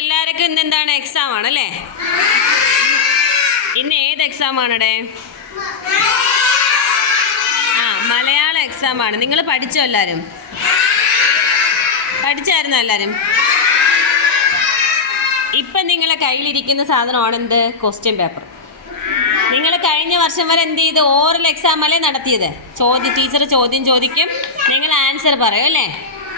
എല്ലാവർക്കും ഇന്ന് എന്താണ് എക്സാം ആണല്ലേ? ഇന്ന് ഏത് എക്സാം ആണടെ? മലയാളം എക്സാം ആണ്. നിങ്ങൾ പഠിച്ചോ? എല്ലാവരും പഠിച്ചായിരുന്നോ? എല്ലാവരും ഇപ്പം നിങ്ങളെ കയ്യിലിരിക്കുന്ന സാധനമാണ് എന്ത്? Question paper. നിങ്ങൾ കഴിഞ്ഞ വർഷം വരെ എന്ത് ചെയ്ത്? ഓറൽ എക്സാം അല്ലേ നടത്തിയത്? ടീച്ചർ ചോദ്യം ചോദിക്കും, നിങ്ങൾ ആൻസർ പറയും അല്ലേ?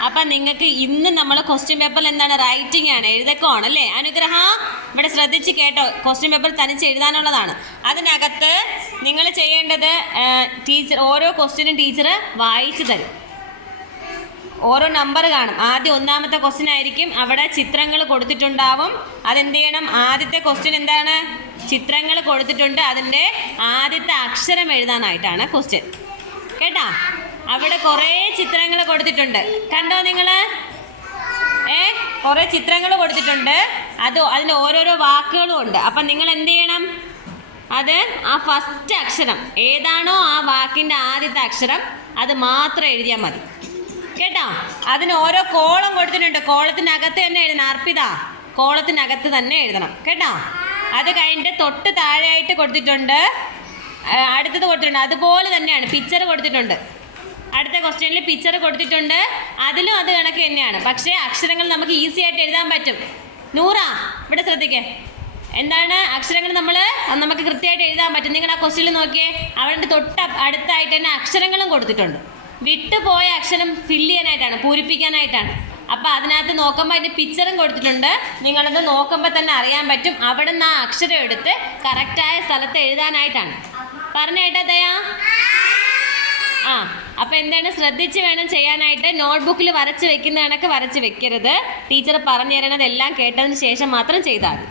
അപ്പം നിങ്ങൾക്ക് ഇന്ന് നമ്മൾ ക്വസ്റ്റ്യൻ പേപ്പറിൽ എന്താണ്? റൈറ്റിംഗ് ആണ്, എഴുതക്കമാണ് അല്ലേ? അനുഗ്രഹ ഇവിടെ ശ്രദ്ധിച്ച് കേട്ടോ. ക്വസ്റ്റ്യൻ പേപ്പർ തനിച്ച് എഴുതാനുള്ളതാണ്. അതിനകത്ത് നിങ്ങൾ ചെയ്യേണ്ടത്, ഓരോ ക്വസ്റ്റ്യനും ടീച്ചർ വായിച്ചു തരും. ഓരോ നമ്പർ കാണും. ആദ്യം ഒന്നാമത്തെ ക്വസ്റ്റ്യൻ ആയിരിക്കും, അവിടെ ചിത്രങ്ങൾ കൊടുത്തിട്ടുണ്ടാവും. അതെന്ത് ചെയ്യണം? ആദ്യത്തെ ക്വസ്റ്റ്യൻ എന്താണ്? ചിത്രങ്ങൾ കൊടുത്തിട്ടുണ്ട്, അതിൻ്റെ ആദ്യത്തെ അക്ഷരം എഴുതാനായിട്ടാണ് ക്വസ്റ്റ്യൻ. കേട്ടാ? അവിടെ കുറേ ചിത്രങ്ങൾ കൊടുത്തിട്ടുണ്ട്, കണ്ടോ നിങ്ങൾ? കുറേ ചിത്രങ്ങൾ കൊടുത്തിട്ടുണ്ട്, അതിന് ഓരോരോ വാക്കുകളും ഉണ്ട്. അപ്പം നിങ്ങൾ എന്ത് ചെയ്യണം? അത് ആ ഫസ്റ്റ് അക്ഷരം ഏതാണോ ആ വാക്കിൻ്റെ ആദ്യത്തെ അക്ഷരം അത് മാത്രം എഴുതിയാൽ മതി. കേട്ടോ? അതിന് ഓരോ കോളം കൊടുത്തിട്ടുണ്ട്. കോളത്തിനകത്ത് തന്നെ എഴുതണം. അർപ്പിത, കോളത്തിനകത്ത് തന്നെ എഴുതണം. കേട്ടോ? അത് കഴിഞ്ഞിട്ട് തൊട്ട് താഴെയായിട്ട് കൊടുത്തിട്ടുണ്ട്, അടുത്തത് കൊടുത്തിട്ടുണ്ട്. അതുപോലെ തന്നെയാണ് പിക്ചർ കൊടുത്തിട്ടുണ്ട്. അടുത്ത ക്വസ്റ്റ്യനിൽ പിക്ചർ കൊടുത്തിട്ടുണ്ട്, അതിലും അത് കണക്ക് തന്നെയാണ്. പക്ഷേ അക്ഷരങ്ങൾ നമുക്ക് ഈസി ആയിട്ട് എഴുതാൻ പറ്റും. നൂറ ഇവിടെ ശ്രദ്ധിക്കേ, എന്താണ് അക്ഷരങ്ങൾ നമുക്ക് കൃത്യമായിട്ട് എഴുതാൻ പറ്റും. നിങ്ങൾ ആ ക്വസ്റ്റ്യനിൽ നോക്കിയേ, അവിടെ തൊട്ട് അടുത്തായിട്ട് തന്നെ അക്ഷരങ്ങളും കൊടുത്തിട്ടുണ്ട്. വിട്ടുപോയ അക്ഷരം ഫില്ല് ചെയ്യാനായിട്ടാണ്, പൂരിപ്പിക്കാനായിട്ടാണ്. അപ്പോൾ അതിനകത്ത് നോക്കുമ്പോൾ അതിൻ്റെ പിക്ചറും കൊടുത്തിട്ടുണ്ട്. നിങ്ങളത് നോക്കുമ്പോൾ തന്നെ അറിയാൻ പറ്റും അവിടെ നിന്ന് ആ അക്ഷരം എടുത്ത് കറക്റ്റായ സ്ഥലത്ത് എഴുതാനായിട്ടാണ്. പറഞ്ഞേട്ടാ ദയാ? അപ്പോൾ എന്താണ്? ശ്രദ്ധിച്ച് വേണം ചെയ്യാനായിട്ട്. നോട്ട്ബുക്കിൽ വരച്ച് വെക്കുന്ന കണക്ക് വരച്ച് വെക്കരുത്. ടീച്ചർ പറഞ്ഞു തരണതെല്ലാം കേട്ടതിന് ശേഷം മാത്രം ചെയ്താൽ മതി.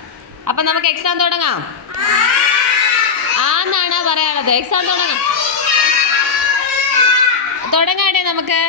അപ്പം നമുക്ക് എക്സാം തുടങ്ങാം. ആന്നാണ് പറയാനുള്ളത്. എക്സാം തുടങ്ങാം. തുടങ്ങാട്ടെ നമുക്ക്.